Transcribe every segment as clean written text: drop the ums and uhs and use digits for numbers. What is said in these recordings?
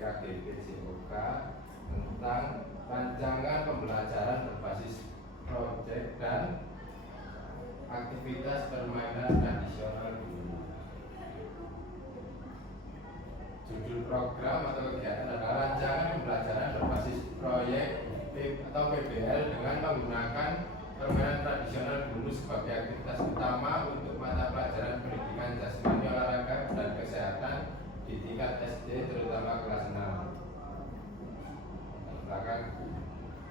BKG PJOK tentang rancangan pembelajaran berbasis proyek dan aktivitas permainan tradisional dulu. Judul program atau kegiatan adalah rancangan pembelajaran berbasis proyek atau PBL dengan menggunakan permainan tradisional dulu sebagai aktivitas utama untuk mata pelajaran pendidikan jasmani, olahraga dan kesehatan di tingkat SD terutama kelas 6. Bahkan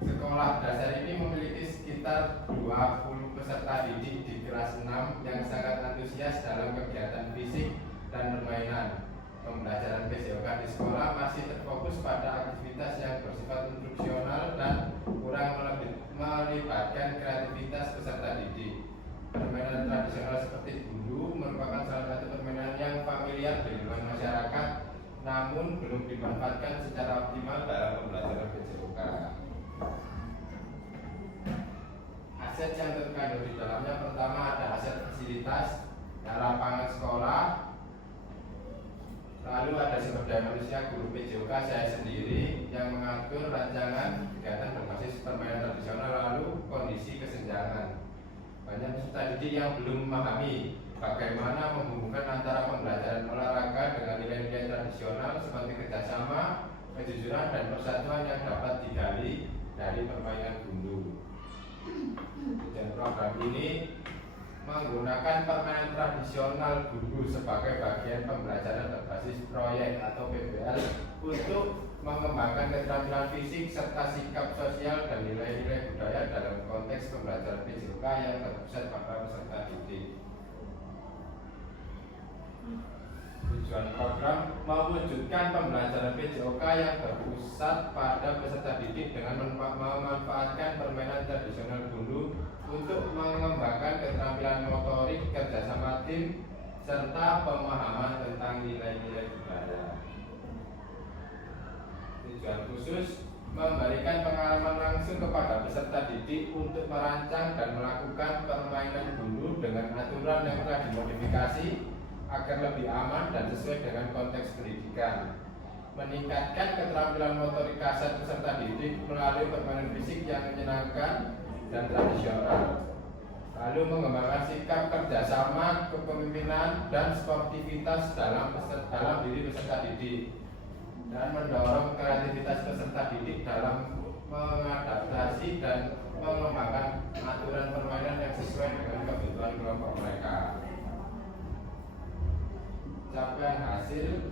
sekolah dasar ini memiliki sekitar 20 peserta didik di kelas 6 yang sangat antusias dalam kegiatan fisik dan permainan. Pembelajaran PJOK di sekolah masih terfokus pada aktivitas yang bersifat instruksional dan kurang melibatkan kreativitas peserta didik. Permainan tradisional seperti gundu merupakan salah satu permainan yang familiar di lingkungan masyarakat, namun belum dimanfaatkan secara optimal dalam pembelajaran PJOK. Aset yang terkandung di dalamnya pertama ada aset fasilitas, lapangan sekolah. Lalu ada sumber daya manusia guru PJOK saya sendiri yang mengatur rancangan kegiatan berbasis permainan tradisional, lalu kondisi kesenjangan. Banyak peserta didik yang belum memahami bagaimana menghubungkan antara pembelajaran olahraga dengan nilai-nilai tradisional seperti kerjasama, kejujuran, dan persatuan yang dapat digali dari permainan gundu. Tujuan program ini menggunakan permainan tradisional gundu sebagai bagian pembelajaran berbasis proyek atau PBL untuk mengembangkan keterampilan fisik serta sikap sosial dan nilai-nilai budaya dalam konteks pembelajaran PJOK yang terpusat pada peserta didik. Tujuan program mewujudkan pembelajaran PJOK yang berpusat pada peserta didik dengan memanfaatkan permainan tradisional gundu untuk mengembangkan keterampilan motorik, kerjasama tim, serta pemahaman tentang nilai-nilai budaya. Tujuan khusus memberikan pengalaman langsung kepada peserta didik untuk merancang dan melakukan permainan gundu dengan aturan yang telah dimodifikasi agar lebih aman dan sesuai dengan konteks pendidikan. Meningkatkan keterampilan motorik kasar peserta didik melalui permainan fisik yang menyenangkan dan tradisional. Lalu mengembangkan sikap kerjasama, kepemimpinan, dan sportivitas dalam diri peserta didik, dan mendorong kreativitas peserta didik dalam mengadaptasi dan mengembangkan aturan permainan yang sesuai dengan kebutuhan kelompok mereka.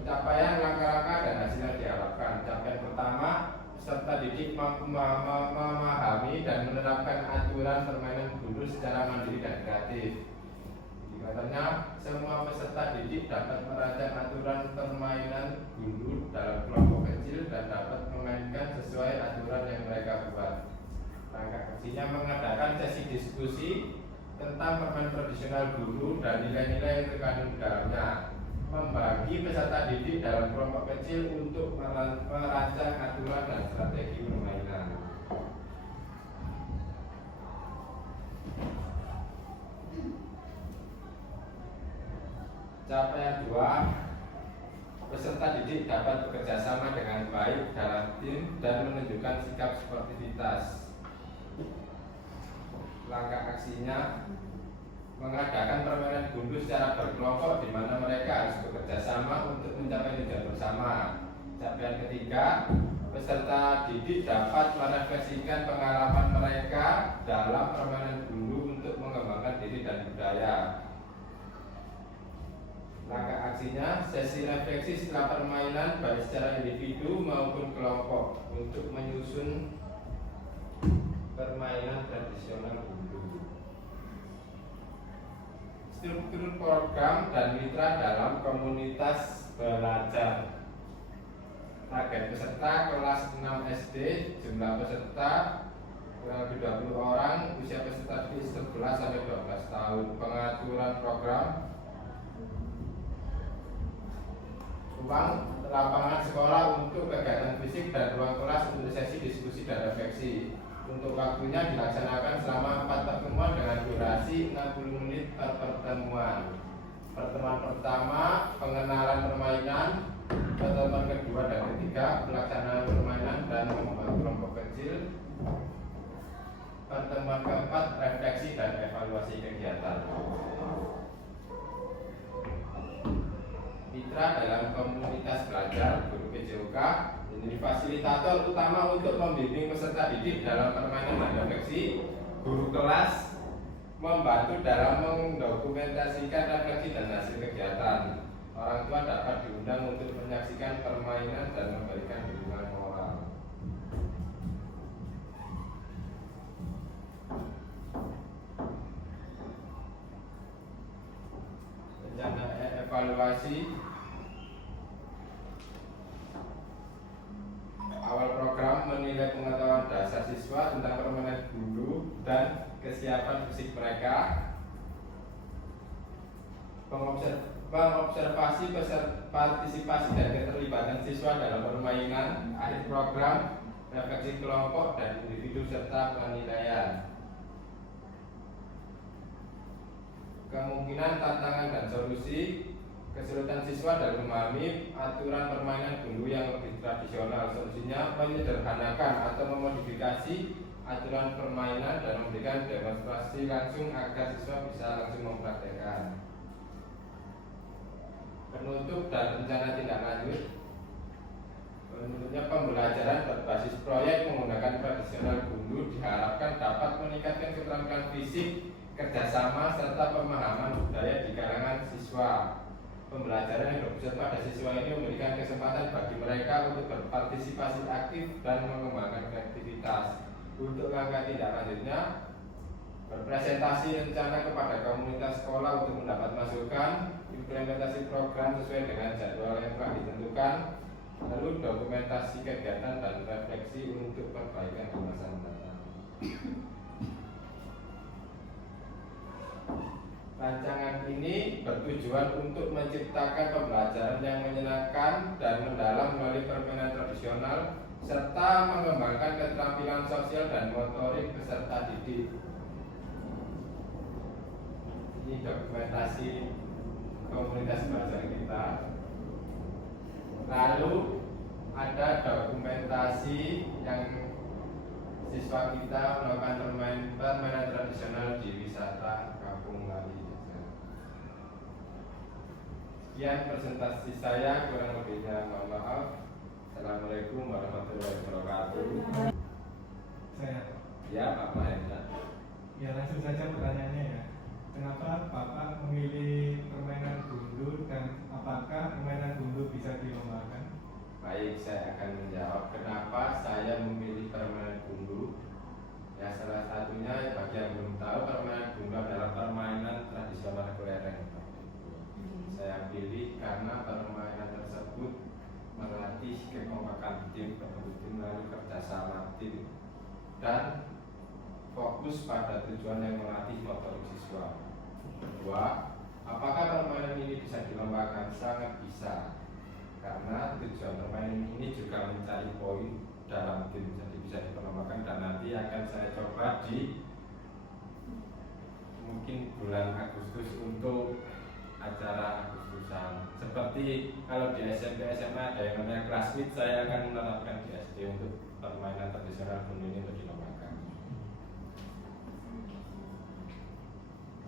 Capaian langkah-langkah dan hasil yang diharapkan. Capaian pertama, peserta didik memahami dan menerapkan aturan permainan gundu secara mandiri dan kreatif. Katanya, semua peserta didik dapat merancang aturan permainan gundu dalam kelompok kecil dan dapat memainkan sesuai aturan yang mereka buat. Langkah aksinya mengadakan sesi diskusi tentang permainan tradisional gundu dan nilai-nilai yang terkandung di dalamnya. Membagi peserta didik dalam kelompok kecil untuk merancang aturan dan strategi permainan. Capaian 2, peserta didik dapat bekerja sama dengan baik dalam tim dan menunjukkan sikap sportivitas. Langkah aksinya mengadakan permainan gundu secara berkelompok di mana mereka harus bekerja sama untuk mencapai tujuan bersama. Capaian ketiga, peserta didik dapat merefleksikan pengalaman mereka dalam permainan gundu untuk mengembangkan diri dan budaya. Langkah aksinya, sesi refleksi setelah permainan baik secara individu maupun kelompok untuk menyusun permainan tradisional gundu. Struktur program dan mitra dalam komunitas belajar. Target peserta kelas 6 SD, jumlah peserta kurang lebih 20 orang, usia peserta di 11 sampai 12 tahun. Pengaturan program, ruang lapangan sekolah untuk kegiatan fisik dan ruang kelas untuk sesi diskusi dan refleksi. Untuk waktunya dilaksanakan selama 4 pertemuan dengan durasi 60 menit per pertemuan. Pertemuan pertama, pengenalan permainan. Pertemuan kedua dan ketiga, pelaksanaan permainan dan membangun kelompok kecil. Pertemuan keempat, refleksi dan evaluasi kegiatan. Mitra dalam komunitas belajar guru PJOK menjadi fasilitator utama untuk membimbing peserta didik dalam permainan dan refleksi. Guru kelas membantu dalam mendokumentasikan refleksi dan hasil kegiatan. Orang tua dapat diundang untuk menyaksikan permainan dan memberikan dukungan moral. Rencana evaluasi. Awal program menilai pengetahuan dasar siswa tentang permainan dulu dan kesiapan fisik mereka. Pengobservasi partisipasi dan keterlibatan siswa dalam permainan. Akhir program, refleksi kelompok dan individu serta penilaian. Kemungkinan, tantangan dan solusi. Kesulitan siswa dalam memahami aturan permainan dulu yang lebih tradisional. Solusinya menyederhanakan atau memodifikasi aturan permainan dan memberikan demonstrasi langsung agar siswa bisa langsung mempraktekkan. Penutup dan rencana tindak lanjut. Menurutnya pembelajaran berbasis proyek menggunakan tradisional dulu diharapkan dapat meningkatkan keterampilan fisik, kerjasama serta pemahaman budaya di kalangan siswa. Pembelajaran yang berpusat pada siswa ini memberikan kesempatan bagi mereka untuk berpartisipasi aktif dan mengembangkan kreativitas. Untuk langkah tindak lanjutnya, berpresentasi rencana kepada komunitas sekolah untuk mendapat masukan, implementasi program sesuai dengan jadwal yang telah ditentukan, lalu dokumentasi kegiatan dan refleksi untuk perbaikan di masa mendatang. Rancangan ini bertujuan untuk menciptakan pembelajaran yang menyenangkan dan mendalam melalui permainan tradisional serta mengembangkan keterampilan sosial dan motorik peserta didik. Ini dokumentasi komunitas belajar kita. Lalu ada dokumentasi yang siswa kita melakukan permainan tradisional di wisata Kampung Melayu. Sekian presentasi saya, kurang lebihnya mohon maaf. Assalamualaikum warahmatullahi wabarakatuh. Saya. Ya, Pak Mahendra. Ya, langsung saja pertanyaannya ya. Kenapa Bapak memilih permainan gundu dan apakah permainan gundu bisa dilombakan? Baik, saya akan menjawab kenapa saya memilih permainan gundu. Ya, salah satunya bagi yang belum tahu, permainan gundu adalah permainan tradisional kelereng. Saya pilih karena permainan tersebut melatih kekompakan tim, melalui kerjasama tim, dan fokus pada tujuan yang melatih motorik siswa. Kedua, apakah permainan ini bisa dilombakan? Sangat bisa, karena tujuan permainan ini juga mencari poin dalam tim, jadi bisa diperlombakan dan nanti akan saya coba di mungkin bulan Agustus untuk acara Agustusan. Seperti kalau di SMP SMA ada yang namanya class meet, saya akan menerapkan di SD untuk permainan tradisional gundu ini untuk dilombakan.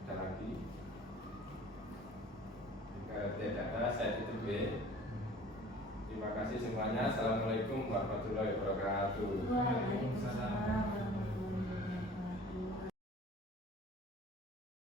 Ada lagi? Jika tidak ada, saya tutup ya. Terima kasih semuanya. Assalamualaikum warahmatullahi wabarakatuh. Waalaikumsalam.